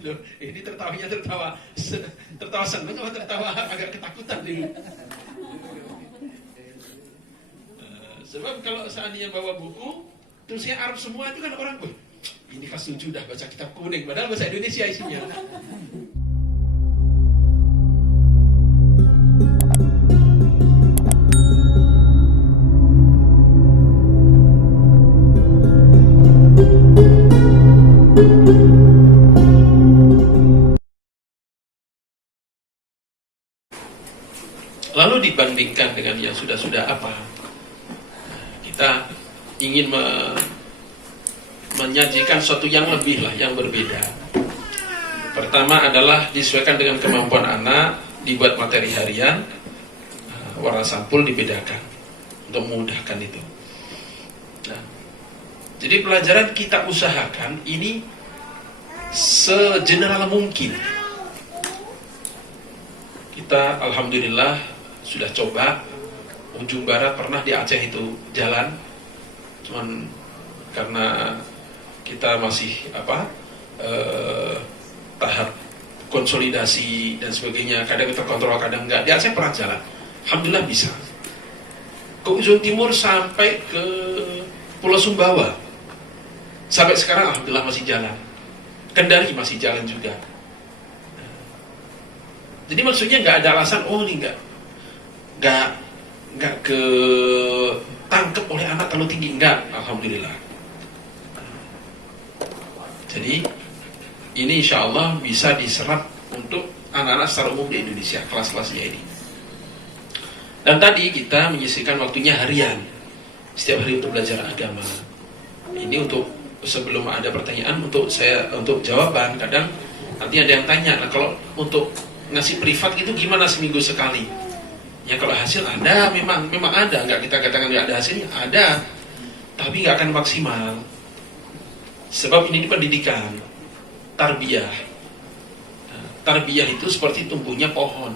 Loh, ini tertawanya tertawa seneng atau tertawa agak ketakutan nih? Sebab kalau seandainya bawa buku tulisnya Arab semua itu kan orang, ini kelas 7 dah baca kitab kuning, padahal bahasa Indonesia isinya. Lalu dibandingkan dengan yang sudah-sudah apa? Kita ingin menyajikan sesuatu yang lebih lah, yang berbeda. Pertama adalah disesuaikan dengan kemampuan anak, dibuat materi harian, warna sampul dibedakan untuk memudahkan itu. Nah, jadi pelajaran kita usahakan ini segeneral mungkin. Kita alhamdulillah sudah coba. Ujung barat pernah di Aceh itu jalan, cuman karena kita masih tahap konsolidasi dan sebagainya, kadang kita kontrol kadang enggak. Di Aceh pernah jalan, alhamdulillah bisa ke ujung timur sampai ke Pulau Sumbawa, sampai sekarang alhamdulillah masih jalan. Kendari masih jalan juga. Jadi maksudnya nggak ada alasan, oh ini nggak ke tangkep oleh anak terlalu tinggi, enggak, alhamdulillah. Jadi ini insya Allah bisa diserap untuk anak-anak secara umum di Indonesia, kelas-kelasnya ini. Dan tadi kita menyisihkan waktunya harian, setiap hari untuk belajar agama. Ini untuk sebelum ada pertanyaan untuk jawaban. Kadang nanti ada yang tanya, nah kalau untuk ngasih privat gitu gimana seminggu sekali? Ya kalau hasil ada, memang ada, nggak kita katakan nggak ada hasilnya, ada, tapi nggak akan maksimal. Sebab ini pendidikan, tarbiyah. Nah, tarbiyah itu seperti tumbuhnya pohon.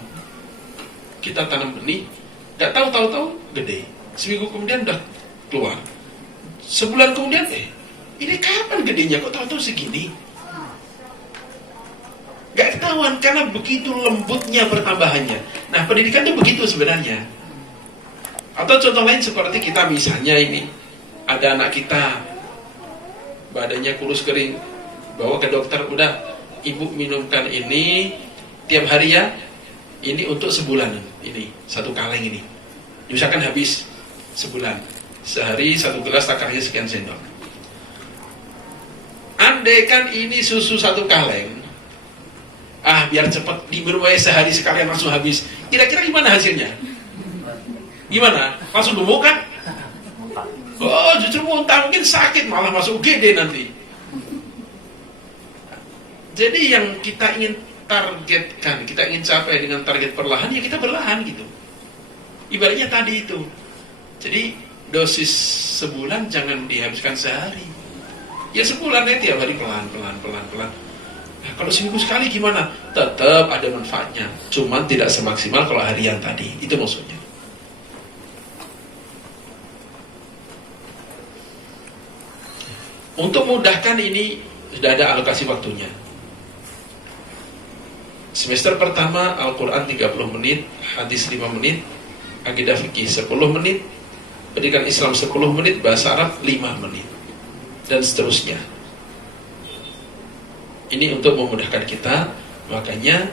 Kita tanam benih, nggak tahu gede. Seminggu kemudian udah keluar. Sebulan kemudian, ini kapan gedenya? Kok tahu-tahu segini? Gak ketahuan karena begitu lembutnya pertambahannya. Nah, pendidikan itu begitu sebenarnya. Atau contoh lain seperti kita misalnya ini, ada anak kita badannya kurus kering, bawa ke dokter, udah ibu minumkan ini tiap hari ya, ini untuk sebulan, ini satu kaleng ini, misalkan habis sebulan, sehari satu gelas takarnya sekian sendok. Andaikan ini susu satu kaleng, biar cepat diminum sehari sekalian langsung habis. Kira-kira gimana hasilnya? Gimana? Langsung gemuk kan? Oh, justru muntah, mungkin sakit, malah masuk UGD nanti. Jadi yang kita ingin targetkan, kita ingin capai dengan target perlahan, ya kita perlahan gitu. Ibaratnya tadi itu. Jadi dosis sebulan jangan dihabiskan sehari. Ya sebulan ya, tiap hari pelan. Nah, kalau seminggu sekali gimana? Tetap ada manfaatnya, cuman tidak semaksimal kalau harian tadi. Itu maksudnya. Untuk mudahkan ini sudah ada alokasi waktunya. Semester pertama Al-Quran 30 menit, hadis 5 menit, akidah fikih 10 menit, pendidikan Islam 10 menit, bahasa Arab 5 menit, dan seterusnya. Ini untuk memudahkan kita. Makanya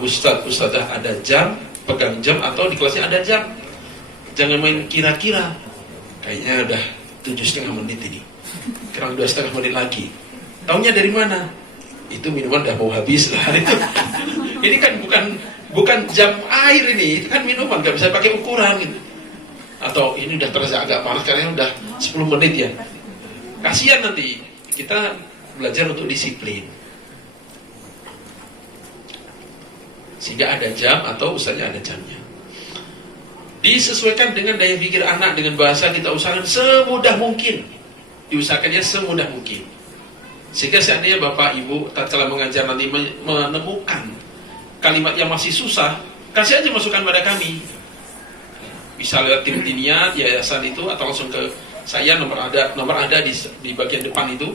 ustadzah ada jam, pegang jam, atau di kelasnya ada jam. Jangan main kira-kira, kayaknya udah 7,5 menit ini, kurang 2,5 menit lagi. Taunya dari mana? Itu minuman udah mau habis lah itu. Ini kan bukan jam air ini, itu kan minuman, gak bisa pakai ukuran gitu. Atau ini udah terasa agak panas karena udah 10 menit ya. Kasihan nanti. Kita belajar untuk disiplin, sehingga ada jam atau ustaznya ada jamnya. Disesuaikan dengan daya pikir anak, dengan bahasa kita usahakan semudah mungkin. Diusahakannya semudah mungkin. Sehingga seandainya Bapak Ibu tatkala mengajar nanti menemukan kalimat yang masih susah, kasih aja masukan pada kami. Bisa lewat tim Tiniyat, yayasan itu, atau langsung ke saya, nomor ada di bagian depan itu.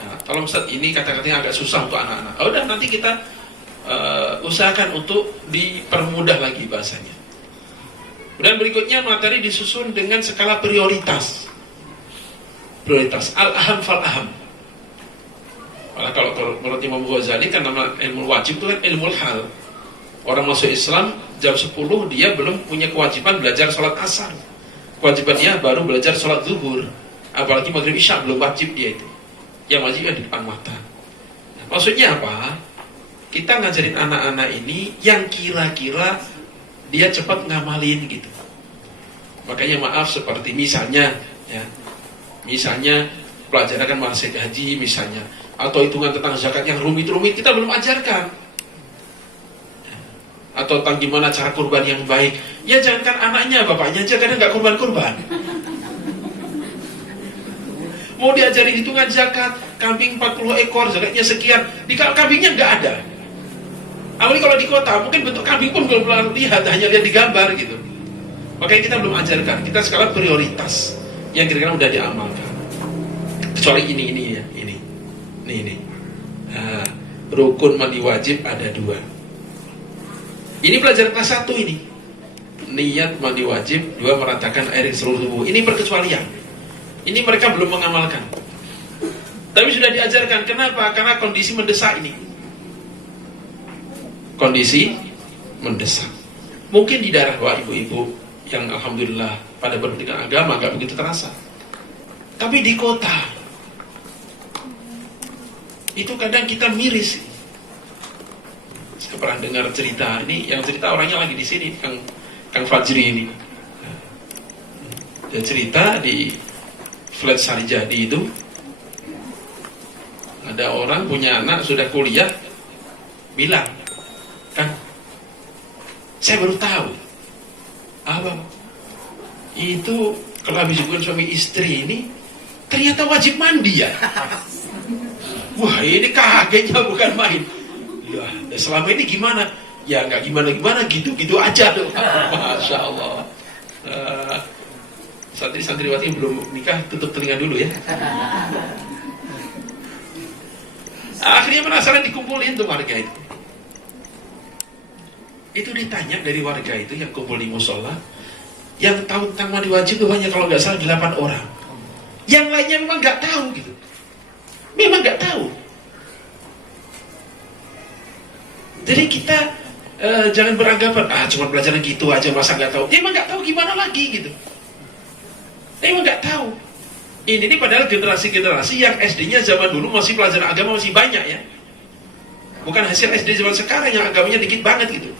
Nah, tolong Ustaz, ini kata-katanya agak susah untuk anak-anak. Oh, udah nanti kita usahakan untuk dipermudah lagi bahasanya. Dan berikutnya materi disusun dengan skala prioritas. Prioritas al-aham fal-aham. Malah kalau menurut Imam Ghazali kan nama ilmu wajib itu kan ilmu hal. Orang masuk Islam jam 10 dia belum punya kewajiban belajar sholat asar. Kewajiban dia baru belajar sholat zuhur. Apalagi maghrib isya belum wajib dia itu. Yang wajibnya di depan mata. Maksudnya apa? Kita ngajarin anak-anak ini yang kira-kira dia cepat ngamalin gitu. Makanya maaf seperti misalnya ya, misalnya pelajaran manasik haji misalnya, atau hitungan tentang zakat yang rumit-rumit kita belum ajarkan, atau tentang gimana cara kurban yang baik. Ya jangankan anaknya, bapaknya aja kadang nggak kurban-kurban. Mau diajarin hitungan zakat, kambing 40 ekor, zakatnya sekian, di kambingnya nggak ada. Apalagi kalau di kota, mungkin bentuk kambing pun belum pernah lihat, hanya lihat di gambar gitu. Makanya kita belum ajarkan, kita sekarang prioritas yang kira-kira udah diamalkan. Kecuali ini ya, ini. Nah, rukun mandi wajib ada 2. Ini pelajaran kelas 1 ini. Niat mandi wajib, 2 meratakan air di seluruh tubuh. Ini perkecualian. Ini mereka belum mengamalkan. Tapi sudah diajarkan. Kenapa? Karena kondisi mendesak ini. Kondisi mendesak. Mungkin di daerah ibu-ibu yang alhamdulillah pada berpendidikan agama gak begitu terasa. Tapi di kota itu kadang kita miris. Saya pernah dengar cerita ini, yang cerita orangnya lagi di sini, Kang Fajri ini. Dia cerita di flat Sarijadi itu ada orang punya anak sudah kuliah bilang, kan saya baru tahu apa itu kalau habis hubungan suami istri ini ternyata wajib mandi ya. Wah ini kagetnya bukan main. Ya selama ini gimana? Ya nggak gimana gitu aja tuh. Masya Allah. Santriwati belum nikah tutup telinga dulu ya. Akhirnya penasaran dikumpulin tuh warga itu. Itu ditanya dari warga itu yang kumpul di musola, yang tahu tentang mandi wajib itu hanya kalau nggak salah 8 orang. Yang lainnya memang nggak tahu gitu. Memang nggak tahu. Jadi kita jangan beranggapan cuma pelajaran gitu aja masa nggak tahu. Dia memang nggak tahu gimana lagi gitu. Dia memang nggak tahu. Ini padahal generasi-generasi yang SD-nya zaman dulu masih pelajaran agama masih banyak ya. Bukan hasil SD zaman sekarang yang agamanya dikit banget gitu.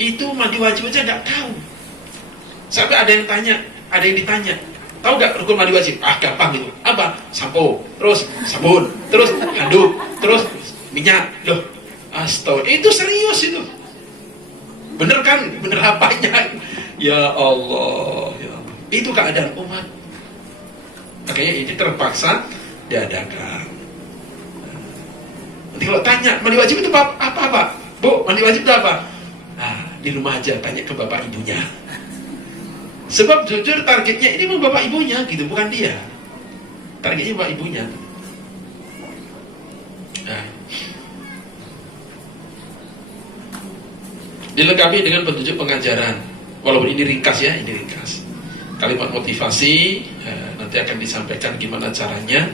Itu mandi wajib aja nggak tahu. Sampai ada yang ditanya, tahu nggak rukun mandi wajib? Gampang gitu. Apa? Sampo, terus sabun, terus handuk, terus minyak. Loh, astaga, itu serius itu. Bener kan? Bener apanya? Ya Allah, ya Allah. Itu keadaan umat. Makanya ini terpaksa diadakan. Nanti kalau tanya, mandi wajib itu apa? Bu, mandi wajib itu apa? Di rumah aja tanya ke bapak ibunya. Sebab jujur targetnya ini memang bapak ibunya gitu, bukan dia. Targetnya bapak ibunya. Dilengkapi dengan petunjuk pengajaran. Walaupun ini ringkas ya, ini ringkas. Kalimat motivasi nanti akan disampaikan gimana caranya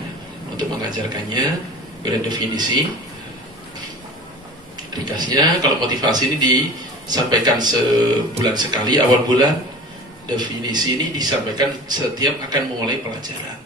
untuk mengajarkannya, beri definisi. Ringkasnya kalau motivasi ini disampaikan sebulan sekali awal bulan, definisi ini disampaikan setiap akan memulai pelajaran.